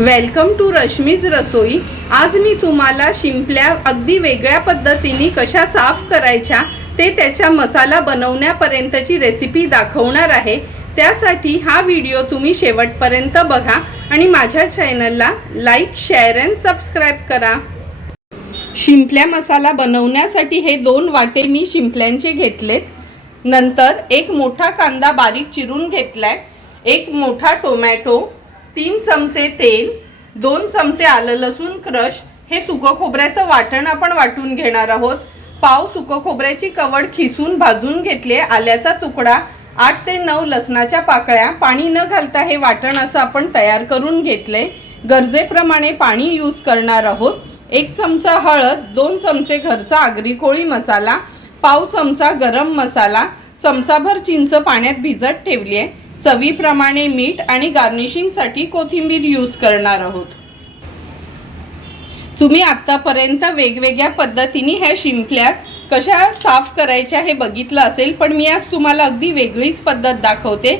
Welcome to Rashmi's रसोई आज मी तुम्हाला शिंपल्या अगदी वेगळ्या पद्धतीने कशा साफ करायच्या ते त्याच्या मसाला बनवण्यापर्यंतची रेसिपी दाखवणार आहे. त्यासाठी हा व्हिडिओ तुम्ही शेवटपर्यंत बघा आणि माझ्या चॅनलला लाईक शेअर अँड सबस्क्राईब करा. शिंपल्या मसाला बनवण्यासाठी हे दोन वाटे मी शिंपल्यांचे घेतलेत. नंतर एक मोठा कांदा बारीक चिरून घेतलाय. एक मोठा टोमॅटो तीन चमचे तेल दोन चमचे आलं लसूण क्रश हे सुकं खोबऱ्याचं वाटण आपण वाटून घेणार आहोत. पाव सुकं खोबऱ्याची कवड खिसून भाजून घेतले आल्याचा तुकडा आठ ते नऊ लसणाच्या पाकळ्या पाणी न घालता हे वाटण असं आपण तयार करून घेतले. गरजेप्रमाणे पाणी यूज करणार आहोत. एक चमचा हळद दोन चमचे घरचा आगरी कोळी मसाला पाव चमचा गरम मसाला चमचाभर चिंच पाण्यात भिजत ठेवली आहे चवीप्रमाणे मीठ आणि गार्निशिंगसाठी कोथिंबीर यूज करणार आहोत. तुम्ही आत्तापर्यंत वेगवेगळ्या पद्धतीने ह्या शिंपल्या कशा साफ करायच्या हे बघितलं असेल पण मी आज तुम्हाला अगदी वेगळीच पद्धत दाखवते.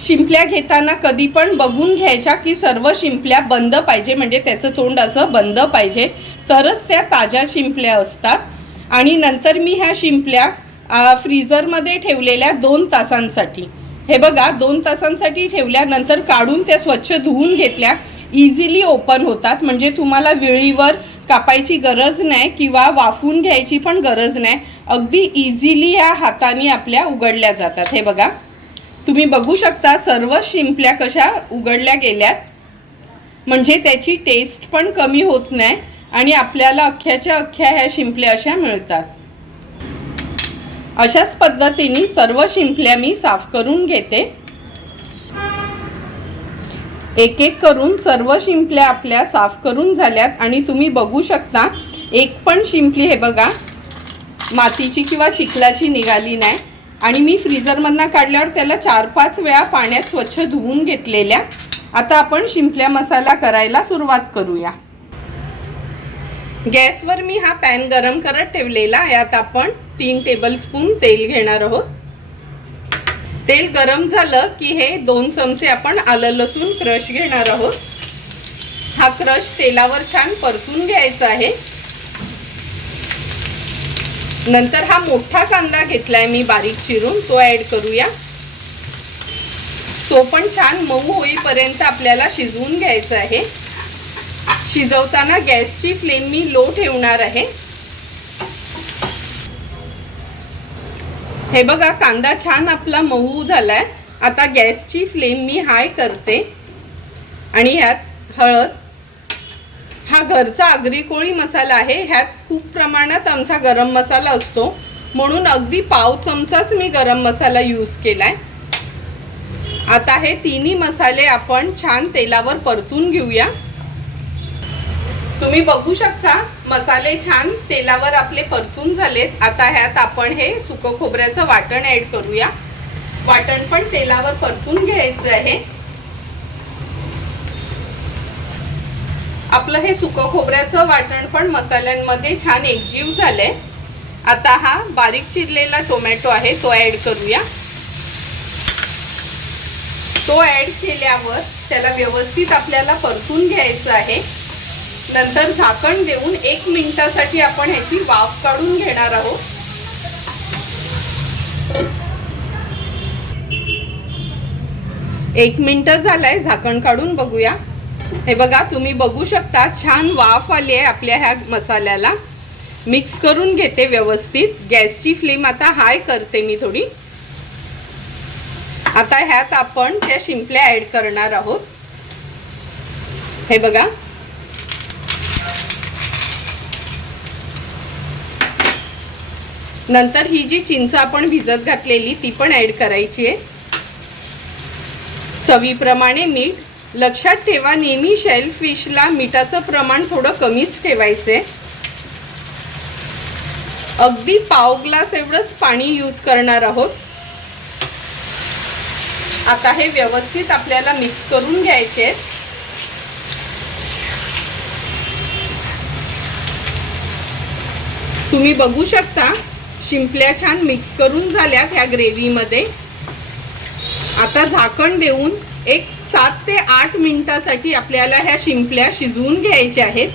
शिंपल्या घेताना कधी पण बघून घ्यायच्या की सर्व शिंपल्या बंद पाहिजे म्हणजे त्याचं तोंड असं बंद पाहिजे. तरच त्या ताज्या शिंपल्या असतात. आणि नंतर मी ह्या शिंपल्या फ्रीजरमध्ये फ्रीझरमध्ये ठेवलेल्या दोन तासांसाठी. हे बघा दोन तासांसाठी ठेवल्यानंतर काढून त्या स्वच्छ धुवून घेतल्या. इझिली ओपन होतात. म्हणजे तुम्हाला विळीवर कापायची गरज नाही किंवा वाफून घ्यायची पण गरज नाही. अगदी इझिली या हाताने आपल्या उघडल्या जातात. हे बघा. तुम्ही बघू शकता सर्व शिंपल्या कशा उघडल्या गेल्यात. म्हणजे त्याची टेस्ट पण कमी होत नाही आणि आपल्याला अख्ख्याच्या अख्ख्या ह्या शिंपल्या अशा मिळतात. अशाच पद्धतीने सर्व शिंपल्या मी साफ करून घेते. एक एक करून सर्व शिंपल्या आपल्या साफ करून झाल्यात आणि तुम्ही बघू शकता एक पण शिंपली हे बघा मातीची किंवा चिखलाची निघाली नाही. आणि मी फ्रीजरमधनं काढल्यावर त्याला चार पाच वेळा पाण्यात स्वच्छ धुवून घेतलेल्या. आता आपण शिंपल्या मसाला करायला सुरुवात करूया. गॅसवर मी हा पॅन गरम करत ठेवलेला यात आपण तीन टेबलस्पून तेल घेणार आहोत. तेल गरम झालं की हे दोन चमचे आपण आलं लसूण क्रश घेणार आहोत. हा क्रश तेलावर छान परतून घ्यायचा आहे. नंतर हा मोठा कांदा घेतलाय मी बारीक चिरून तो ऍड करूया. तो पण छान मऊ होईपर्यंत आपल्याला शिजवून घ्यायचा आहे. शिजवताना गॅसची फ्लेम मी लो ठेवणार आहे. हे बघा कांदा छान आपला मऊ झालाय. आता गॅसची फ्लेम मी हाय करते. आणि ह्यात हळद. हा घरचा आगरी कोळी मसाला आहे. ह्यात खूप प्रमाणात आमचा गरम मसाला असतो. म्हणून अगदी पाव चमचाच मी गरम मसाला यूज केलाय. आता हे तिन्ही मसाले आपण छान तेलावर परतून घेऊया. तुम्ही बघू शकता मसाले छान तेलावर आपले परतून झालेत. आता ह्यात आपण हे सुकं खोबऱ्याचं वाटण ऍड करूया. वाटण पण तेलावर परतून घ्यायचं आहे. आपलं हे सुकं खोबऱ्याचं वाटण पण मसाल्यांमध्ये छान एकजीव झालंय. आता हा बारीक चिरलेला टोमॅटो आहे तो ऍड करूया. तो ऍड केल्यावर त्याला व्यवस्थित आपल्याला परतून घ्यायचं आहे. नंतर झाकण देऊन एक मिनिटासाठी आपण ह्याची वाफ काढून घेणार आहोत. एक मिनटं झालाय झाकण काढून बघूया. हे बघा तुम्ही बघू शकता छान वाफ आली आहे आपल्या ह्या मसाल्याला. मिक्स करून घेते व्यवस्थित. गॅसची फ्लेम आता हाय करते मी थोडी. आता ह्यात आपण त्या शिंपल्या ॲड करणार आहोत. हे बघा. नंतर ही जी चिंच आपण भिजत घातलेली ती पण ऍड करायची आहे. चवीप्रमाणे मीठ. लक्षात ठेवा नेहमी शेल फिशला मिठाचं प्रमाण थोडं कमीच ठेवायचे अगदी पाव ग्लास एवढंच पाणी यूज करणार आहोत. आता हे व्यवस्थित आपल्याला मिक्स करून घ्यायचे आहेत. तुम्ही बघू शकता शिंपल्या छान मिक्स करून झाल्यात ह्या ग्रेव्हीमध्ये आता झाकण देऊन एक सात ते आठ मिनिटासाठी आपल्याला ह्या शिंपल्या शिजवून घ्यायच्या आहेत.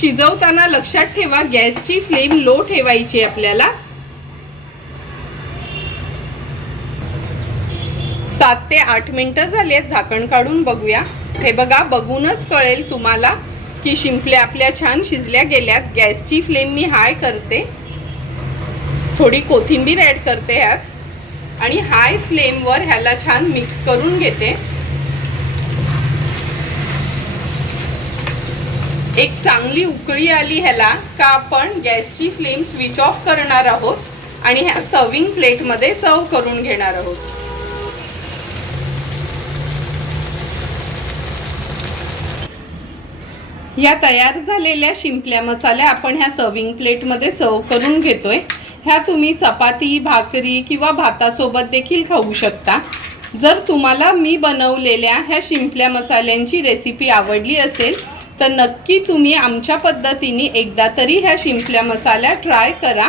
शिजवताना लक्षात ठेवा गॅसची फ्लेम लो ठेवायची आहे आपल्याला. सात ते आठ मिनिटं झाली आहेत झाकण काढून बघूया. हे बघा बघूनच कळेल तुम्हाला की शिंपल्या आपल्या छान शिजल्या गेल्यात. गॅसची फ्लेम मी हाय करते. थोडी कोथिंबीर ॲड करते ह्यात. आणि हाय फ्लेमवर ह्याला छान मिक्स करून घेते. एक चांगली उकळी आली ह्याला का आपण गॅसची फ्लेम स्विच ऑफ करणार आहोत आणि ह्या सर्विंग प्लेटमध्ये सर्व करून घेणार आहोत. या तयार झालेल्या शिंपल्या मसाल्या आपण ह्या सर्विंग प्लेटमध्ये सर्व करून घेतोय. ह्या तुम्ही चपाती भाकरी किंवा भातासोबत देखील खाऊ शकता. जर तुम्हाला मी बनवलेल्या ह्या शिंपल्या मसाल्यांची रेसिपी आवडली असेल तर नक्की तुम्ही आमच्या पद्धतीने एकदा तरी ह्या शिंपल्या मसाल्या ट्राय करा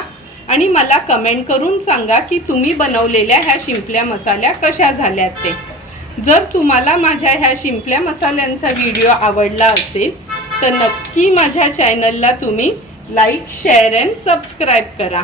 आणि मला कमेंट करून सांगा की तुम्ही बनवलेल्या ह्या शिंपल्या मसाल्या कशा झाल्यात ते. जर तुम्हाला माझ्या ह्या शिंपल्या मसाल्यांचा व्हिडिओ आवडला असेल तर नक्की माझ्या चॅनलला तुम्ही लाईक शेअर अँड सबस्क्राईब करा.